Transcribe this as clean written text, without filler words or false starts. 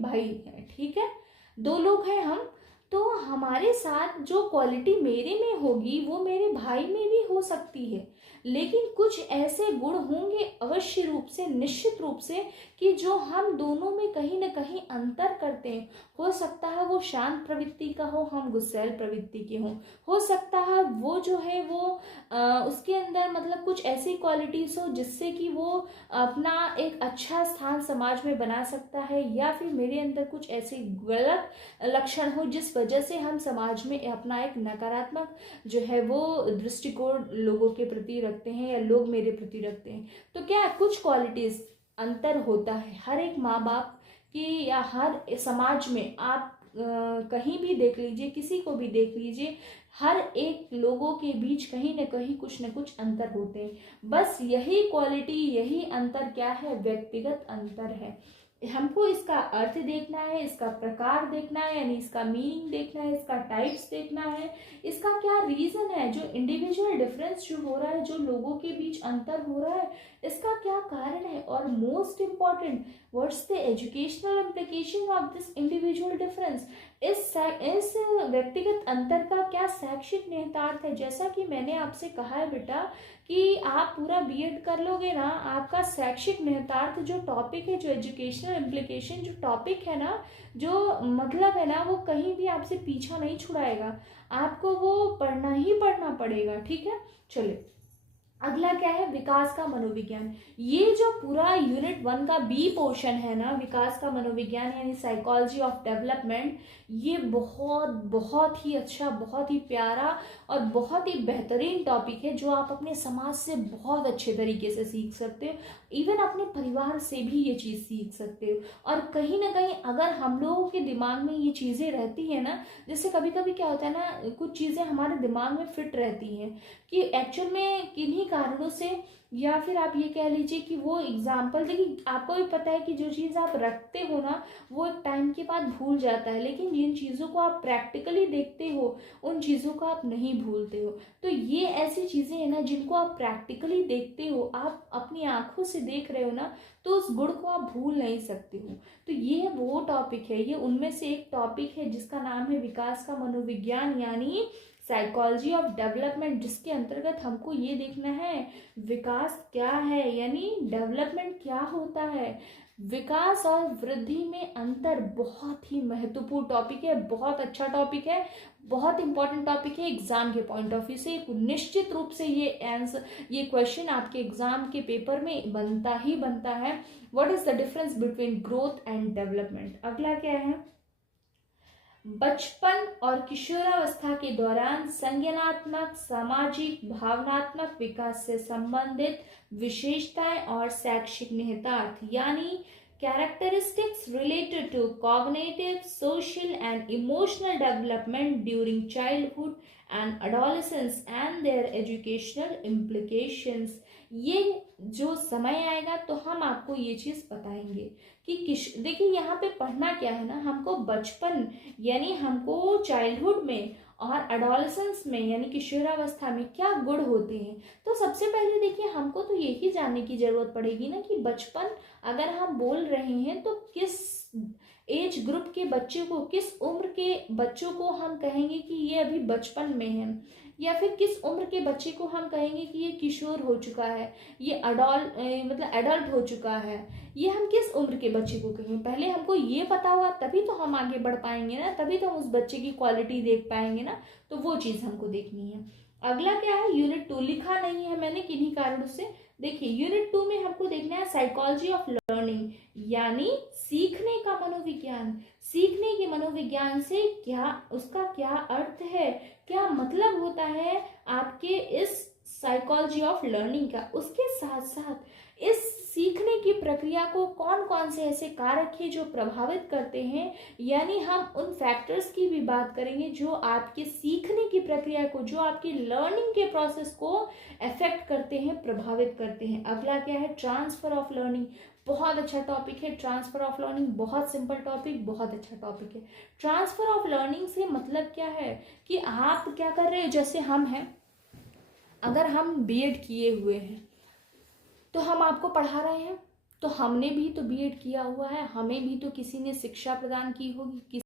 भाई हैं, ठीक है, दो लोग हैं हम, तो हमारे साथ जो क्वालिटी मेरे में होगी वो मेरे भाई में भी हो सकती है, लेकिन कुछ ऐसे गुण होंगे अवश्य रूप से, निश्चित रूप से, कि जो हम दोनों में कहीं ना कहीं अंतर करते हैं। हो सकता है वो शांत प्रवृत्ति का हो, हम गुस्सैल प्रवृत्ति के हों। हो सकता है वो जो है वो उसके अंदर मतलब कुछ ऐसी क्वालिटीज हो जिससे कि वो अपना एक अच्छा स्थान समाज में बना सकता है, या फिर मेरे अंदर कुछ ऐसे गलत लक्षण हो जिस वजह से हम समाज में अपना एक नकारात्मक जो है वो दृष्टिकोण लोगों के प्रति रखते हैं या लोग मेरे प्रति रखते हैं। तो क्या कुछ क्वालिटीज अंतर होता है हर एक माँ बाप की या हर समाज में। आप कहीं भी देख लीजिए, किसी को भी देख लीजिए, हर एक लोगों के बीच कहीं न कुछ अंतर होते हैं। बस यही क्वालिटी, यही अंतर क्या है, व्यक्तिगत अंतर है। हमको इसका अर्थ देखना है, इसका प्रकार देखना है, यानी इसका मीनिंग देखना है, इसका टाइप्स देखना है, इसका क्या रीजन है, जो इंडिविजुअल डिफरेंस जो हो रहा है, जो लोगों के बीच अंतर हो रहा है, इसका क्या कारण है, और most important what's the educational implication of this individual difference. इस व्यक्तिगत अंतर का क्या शैक्षिक निहितार्थ है। जैसा कि मैंने आपसे कहा है बेटा कि आप पूरा बीएड कर लोगे ना, आपका शैक्षिक निहितार्थ जो टॉपिक है, जो एजुकेशनल इम्प्लीकेशन जो टॉपिक है ना, जो मतलब है ना, वो कहीं भी आपसे पीछा नहीं छुड़ाएगा, आपको वो पढ़ना ही पढ़ना पड़ेगा, ठीक है। चलिए अगला क्या है, विकास का मनोविज्ञान। ये जो पूरा यूनिट 1 का बी पोर्शन है ना, विकास का मनोविज्ञान यानी साइकोलॉजी ऑफ डेवलपमेंट, ये बहुत बहुत ही अच्छा, बहुत ही प्यारा और बहुत ही बेहतरीन टॉपिक है, जो आप अपने समाज से बहुत अच्छे तरीके से सीख सकते हो, इवन अपने परिवार से भी ये चीज़ सीख सकते हो। और कहीं ना कहीं अगर हम लोगों के दिमाग में ये चीज़ें रहती है ना, जैसे कभी कभी क्या होता है ना, कुछ चीज़ें हमारे दिमाग में फिट रहती हैं कि एक्चुअल में किन्हीं कारणों से, या फिर आप ये कह लीजिए कि वो एग्जाम्पल, देखिए आपको भी पता है कि जो चीज़ आप रखते हो ना वो एक टाइम के बाद भूल जाता है, लेकिन जिन चीज़ों को आप प्रैक्टिकली देखते हो उन चीज़ों को आप नहीं भूलते हो। तो ये ऐसी चीज़ें हैं ना जिनको आप प्रैक्टिकली देखते हो, आप अपनी आंखों से देख रहे हो ना, तो उस गुण को आप भूल नहीं सकते हो। तो ये वो टॉपिक है, ये उनमें से एक टॉपिक है जिसका नाम है विकास का मनोविज्ञान यानी साइकोलॉजी ऑफ डेवलपमेंट, जिसके अंतर्गत हमको ये देखना है विकास क्या है, यानी डेवलपमेंट क्या होता है। विकास और वृद्धि में अंतर बहुत ही महत्वपूर्ण टॉपिक है, बहुत अच्छा टॉपिक है, बहुत इंपॉर्टेंट टॉपिक है एग्जाम के पॉइंट ऑफ व्यू से। निश्चित रूप से ये आंसर, ये क्वेश्चन आपके एग्जाम के पेपर में बनता ही बनता है। What is the difference between growth and development. अगला क्या है, बचपन और किशोरावस्था के दौरान संज्ञानात्मक, सामाजिक, भावनात्मक विकास से संबंधित विशेषताएं और शैक्षिक निहितार्थ यानी characteristics related to cognitive, social and emotional development during childhood and adolescence and their educational implications। ये जो समय आएगा तो हम आपको ये चीज बताएंगे कि देखिए यहाँ पे पढ़ना क्या है ना, हमको बचपन यानी हमको चाइल्डहुड में और एडोलेसेंस में यानी किशोरावस्था में क्या गुण होते हैं। तो सबसे पहले देखिए हमको तो यही जानने की जरूरत पड़ेगी ना कि बचपन अगर हम बोल रहे हैं तो किस एज ग्रुप के बच्चे को, किस उम्र के बच्चों को हम कहेंगे कि ये अभी बचपन में है, या फिर किस उम्र के बच्चे को हम कहेंगे कि ये किशोर हो चुका है, ये मतलब एडल्ट हो चुका है, ये हम किस उम्र के बच्चे को कहेंगे। पहले हमको ये पता हुआ तभी तो हम आगे बढ़ पाएंगे ना, तभी तो हम उस बच्चे की क्वालिटी देख पाएंगे ना, तो वो चीज़ हमको देखनी है। अगला क्या है, यूनिट 2 लिखा नहीं है मैंने किन्हीं कारणों से। देखिए यूनिट 2 में हमको देखना है साइकोलॉजी ऑफ लर्निंग यानी सीखने का मनोविज्ञान। सीखने के मनोविज्ञान से क्या, उसका क्या अर्थ है, क्या मतलब होता है आपके इस साइकोलॉजी ऑफ लर्निंग का। उसके साथ साथ इस सीखने की प्रक्रिया को कौन कौन से ऐसे कारक हैं जो प्रभावित करते हैं, यानी हम उन फैक्टर्स की भी बात करेंगे जो आपके सीखने की प्रक्रिया को, जो आपकी लर्निंग के प्रोसेस को अफेक्ट करते हैं, प्रभावित करते हैं। अगला क्या है, ट्रांसफर ऑफ लर्निंग। बहुत अच्छा टॉपिक है ट्रांसफर ऑफ लर्निंग, बहुत सिंपल टॉपिक, बहुत अच्छा टॉपिक है। ट्रांसफर ऑफ लर्निंग से मतलब क्या है कि आप क्या कर रहे हैं, जैसे हम हैं, अगर हम बीएड किए हुए हैं तो हम आपको पढ़ा रहे हैं, तो हमने भी तो बीएड किया हुआ है, हमें भी तो किसी ने शिक्षा प्रदान की होगी,